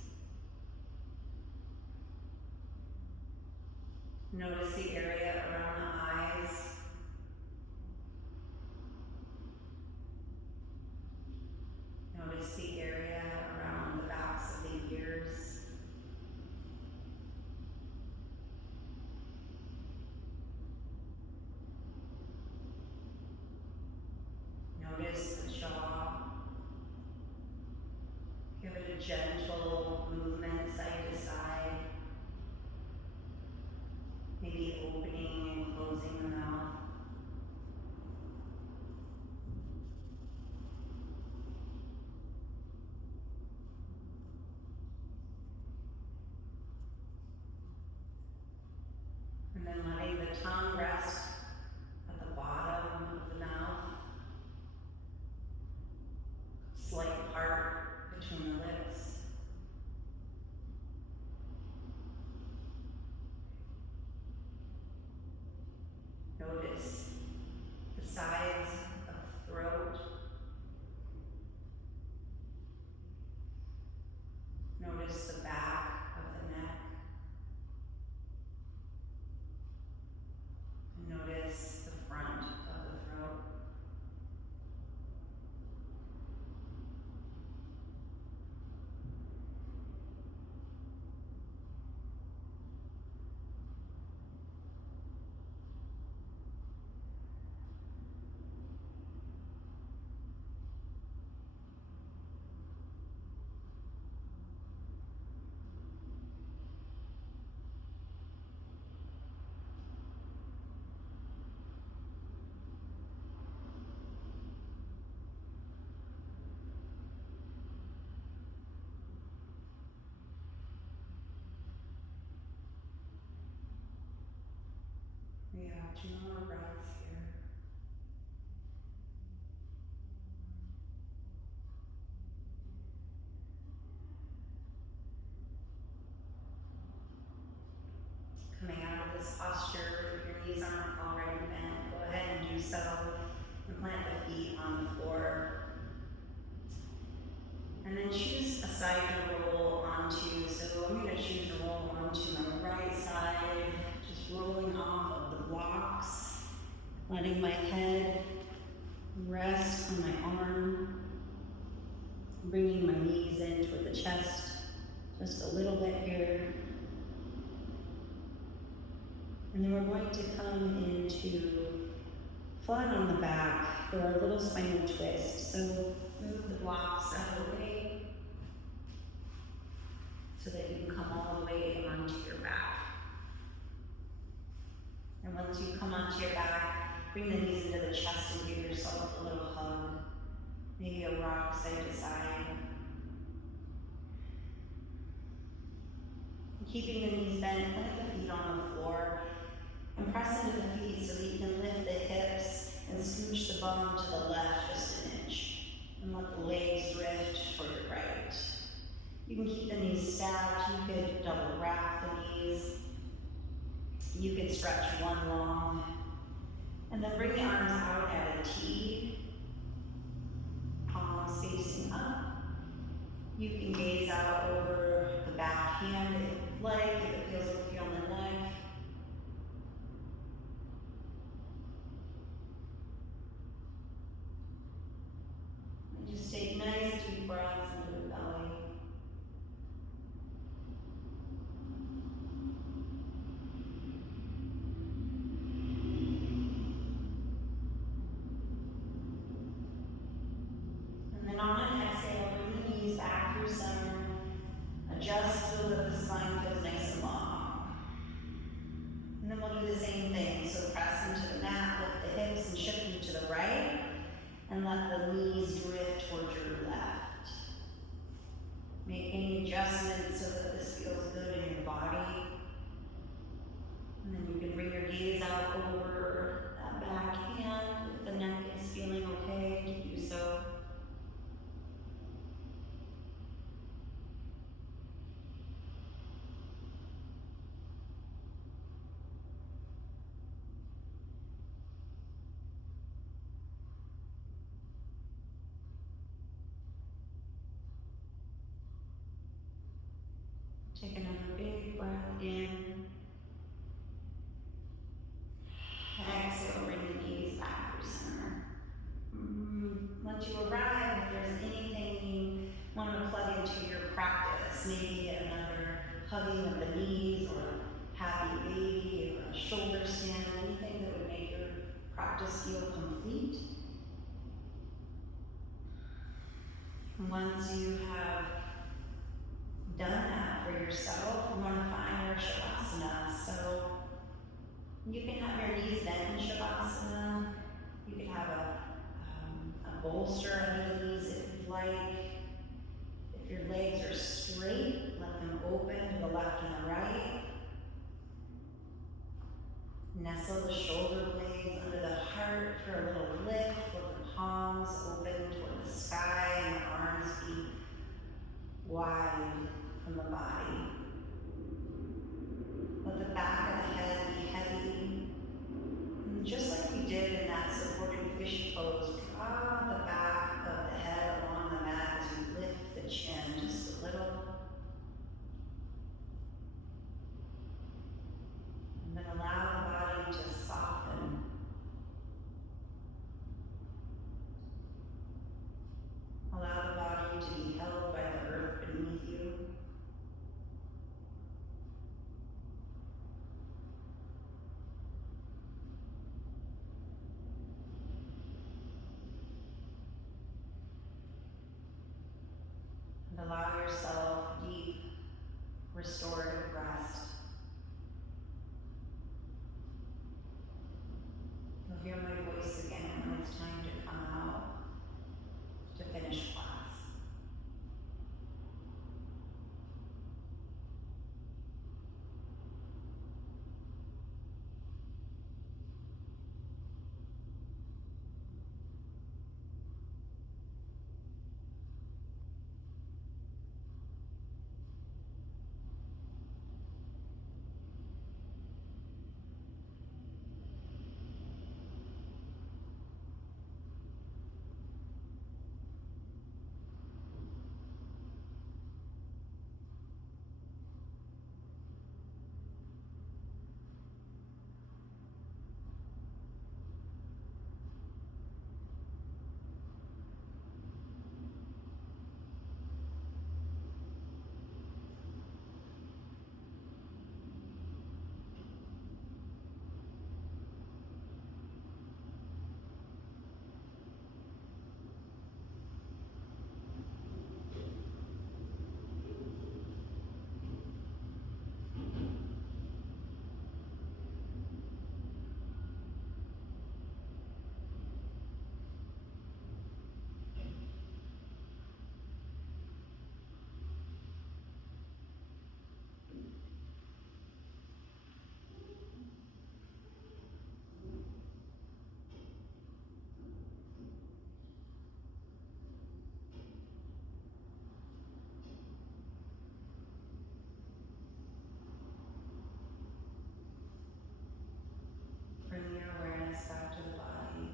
Notice the area around the eyes. Notice the area around the backs of the ears. Notice the jaw. Give it a gentle movement side to side. Maybe opening and closing the mouth. And then letting the tongue rest at the bottom of the mouth. Slight part between the lips. Notice the sides of the throat. Notice the back of the neck. Notice the front of the throat. Yeah, 2 more breaths here. Coming out of this posture, if your knees aren't already bent, go ahead and do so. And plant the feet on the floor. And then choose a side to roll onto. So I'm going to choose to roll onto my right side, just rolling off of the blocks, letting my head rest on my arm, bringing my knees in toward the chest, just a little bit here. And then we're going to come into flat on the back for our little spinal twist. So move the blocks out of the way so that you can come all the way onto your back. And once you come onto your back, bring the knees into the chest and give yourself a little hug. Maybe a rock side to side. Keeping the knees bent, plant the feet on the floor. And press into the feet so that you can lift the hips and scooch the bum to the left just an inch. And let the legs drift toward your right. You can keep the knees stacked. You could double wrap the knees. You could stretch one long. And then bring the arms out at a T. Palms facing up. You can gaze out over the back hand if you'd like, if it feels okay on the neck. And just take nice deep breaths into the belly. And then on an exhale, bring the knees back through center. Adjust so that the spine feels nice and long. And then we'll do the same thing. So press into the mat, lift the hips and shift them to the right. And let the knees drift towards your left. Make any adjustments so that this feels good in your body. And then you can bring your gaze out over that back hand. If the neck is feeling okay to do so. practice maybe another hugging of the knees or happy baby or a shoulder stand, anything that would make your practice feel complete. And once you have done that for yourself, you want to find your Shavasana. So you can have your knees bent in Shavasana. You can have a bolster under the knees if you'd like. If your legs are straight, let them open to the left and the right. Nestle the shoulder blades under the heart for a little lift, with the palms open toward the sky and the arms be wide from the body. Let the back of the head be heavy. And just like we did in that supported fish pose, draw the back of the head along the mat as you lift the chin just a little. And then allow the body to soften. Allow the body to be held by the earth beneath you. And allow yourself deep, restorative rest. You'll hear my voice again when it's time to come out to finish class. Bring your awareness back to the body.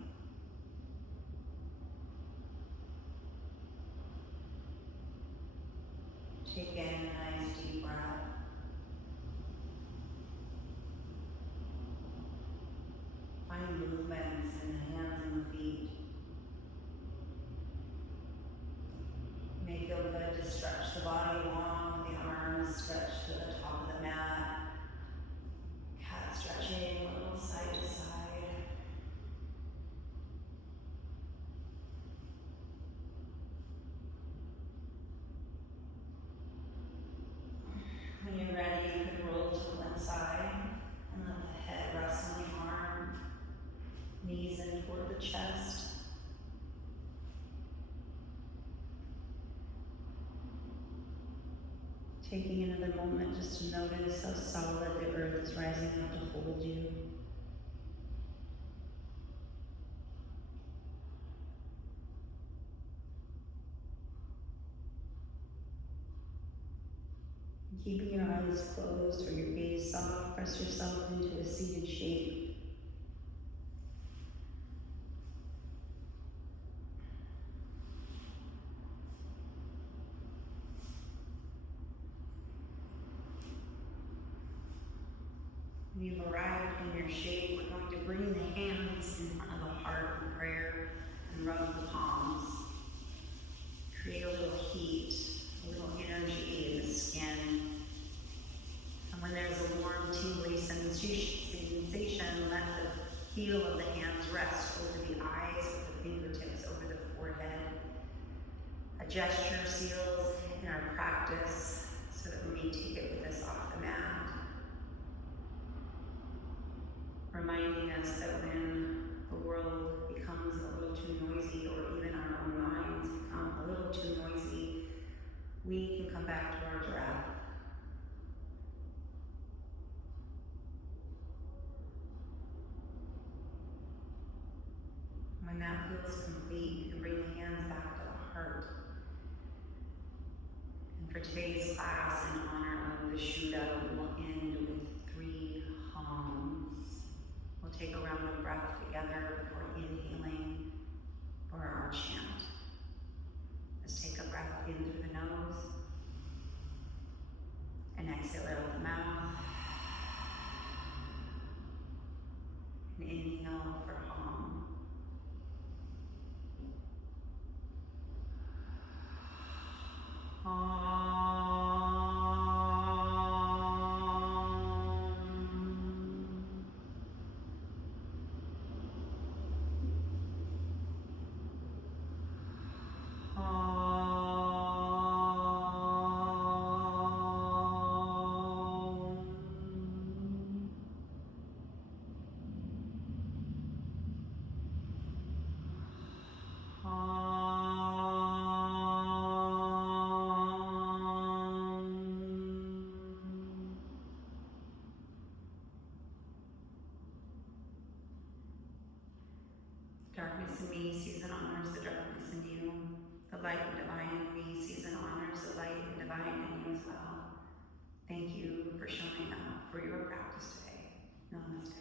Take in a nice deep breath. Find movements in the hands and the feet. It may feel good to stretch the body long, the arms stretched to the top of the mat. Cat stretching a little side to side. When you're ready, you can roll to one side and let the head rest on the arm, knees in toward the chest. Taking another moment just to notice how solid the earth is rising up to hold you. Keeping your eyes closed or your gaze soft, press yourself into a seated shape. When you've arrived in your shape, we're going to bring the hands in front of the heart in prayer and rub the palms. Create a little heat, a little energy in the heel of the hands rest over the eyes, with the fingertips over the forehead. A gesture seals in our practice so that we may take it with us off the mat. Reminding us that when the world becomes a little too noisy, or even our own minds become a little too noisy, we can come back to our breath. When that feels complete, you can bring the hands back to the heart. And for today's class, in honor of the Shuddha, we will end with 3 hums. We'll take a round of breath together before inhaling for our chant. Let's take a breath in through the nose and exhale out the mouth. And inhale for hum. Darkness in me sees and honors the darkness in you. The light and divine in me sees and honors the light and divine in you as well. Thank you for showing up for your practice today. Namaste.